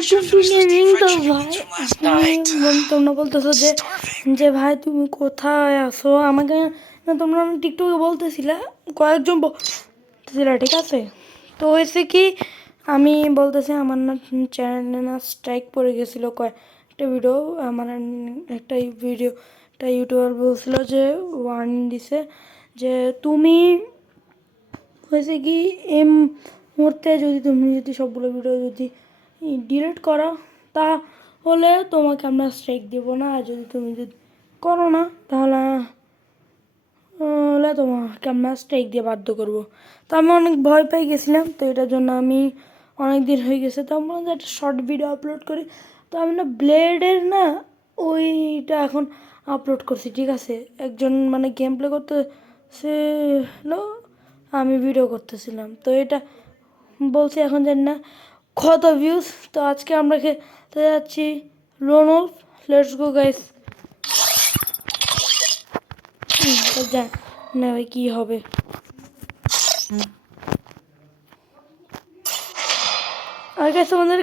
ring তো ভাই তোমরা বলতেছো যে ভাই তুমি কোথায় আসো আমাকে তোমরা টিকটকে বলতেছিলে কয়েকজন বলতেছিলা ঠিক আছে তো হয়েছে কি আমি বলতেছি আমার না চ্যানেলে না স্ট্রাইক পড়ে গেছিলো কয়েকটা ভিডিও আমার একটা ভিডিও একটা ইউটিউবার বলছিল যে ওয়ার্নিং দিছে যে তুমি হয়েছে কি এই মুহূর্তে যদি সবগুলো ভিডিও যদি ডিলিট করো তাহলে তোমাকে আমরা স্ট্রাইক দেব না আর যদি করো না তাহলে তোমাকে আমরা স্ট্রাইক দিয়ে বাধ্য করবো তো আমি অনেক ভয় পেয়ে গেছিলাম তো এটার জন্য আমি অনেক দিন হয়ে গেছে তো আমরা একটা শর্ট ভিডিও আপলোড করি তো আমি না ব্লেডের না ওইটা এখন আপলোড করছি ঠিক আছে একজন মানে গেম প্লে করতেছিল আমি ভিডিও করতেছিলাম তো এটা বলছি এখন জানি না কত ভিউজ তো আজকে আমরা খেতে যাচ্ছি loan Wolf let's go guys জানি না ভাই কী হবে আর গাইস তোমাদের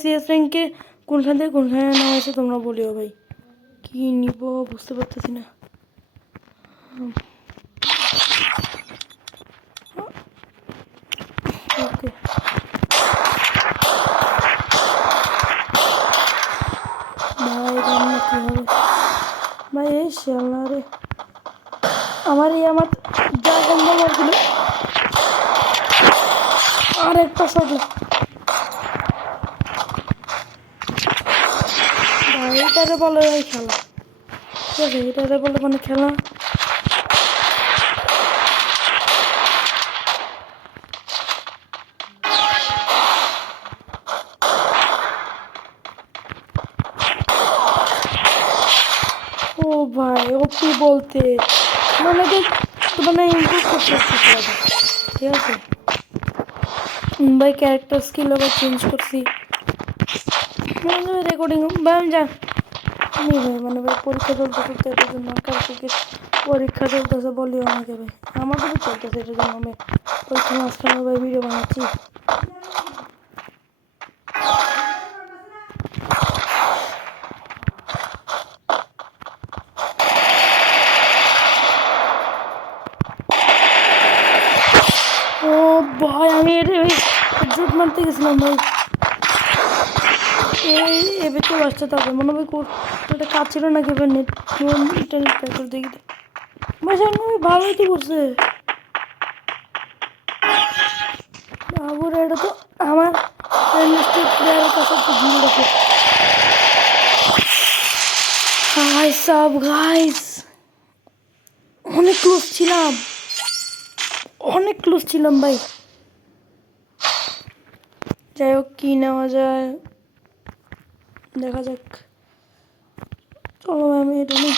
সিএস র্যাঙ্কে কোনখান থেকে কোনখানে নাম আছে তোমরা বলিও ভাই কী নিব বুঝতে পারতেছি না ওকে ভাই রান্না কী হবে ভাই এই শালা রে আমার ড্রাগন বলারগুলো আর একটা শট ভাই এটারে বলে খেলা ঠিক আছে এটারে বলে মানে খেলা ও ভাই ওপি বলতে মানে ইমপ্রুভ করতে ঠিক আছে ভাই ক্যারেক্টার স্কিল আবার চেঞ্জ করছি রেকর্ডিং ভাই আমি জানি ভাই মানে ভাই পরীক্ষা চলতেছে তো এটার জন্য কালকে পরীক্ষা চলতেছে বলিও আমাকে ভাই আমাদেরও চলতেছে এটার জন্য আমি পরীক্ষা মাঝখানে ভাই ভিডিও বানাচ্ছি ভাই আমি জুট মারতে গেছিলাম ভাই এবার তো আসতে থাকবে মনে হয় এটা কাজ ছিল নাকি এবার নেট করে দেখি ভাই সামনে ভালোই তো করছে বাবুর এটা তো আমার প্লেয়ারের কাছে একটু ভিড় রাখে হাই সব গাইস অনেক ক্লোজ ছিলাম ভাই যাই হোক কী নেওয়া যায় দেখা যাক চলো আমি এটা নিই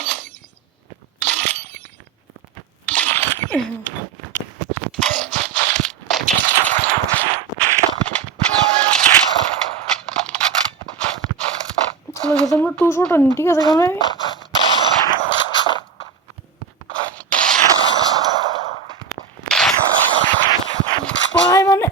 চলো গেছে আমরা 200টা নিই ঠিক আছে কারণ ভাই মানে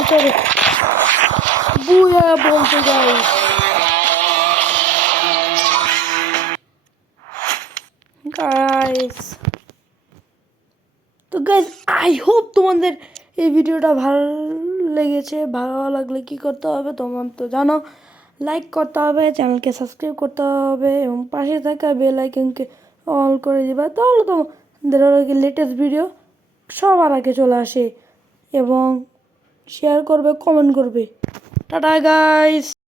ভিতরে বুয়া বলতে যাই গাইস তো গাইস আই হোপ তোমাদের এই ভিডিওটা ভালো লেগেছে ভালো লাগলে কি করতে হবে তোমরা তো জানো লাইক করতে হবে চ্যানেলকে সাবস্ক্রাইব করতে হবে এবং পাশে থাকা বেল আইকনকে অল করে দিবা তাহলে তোমাদের লেটেস্ট ভিডিও সবার আগে চলে আসে এবং শেয়ার করবে কমেন্ট করবে টাটা গাইস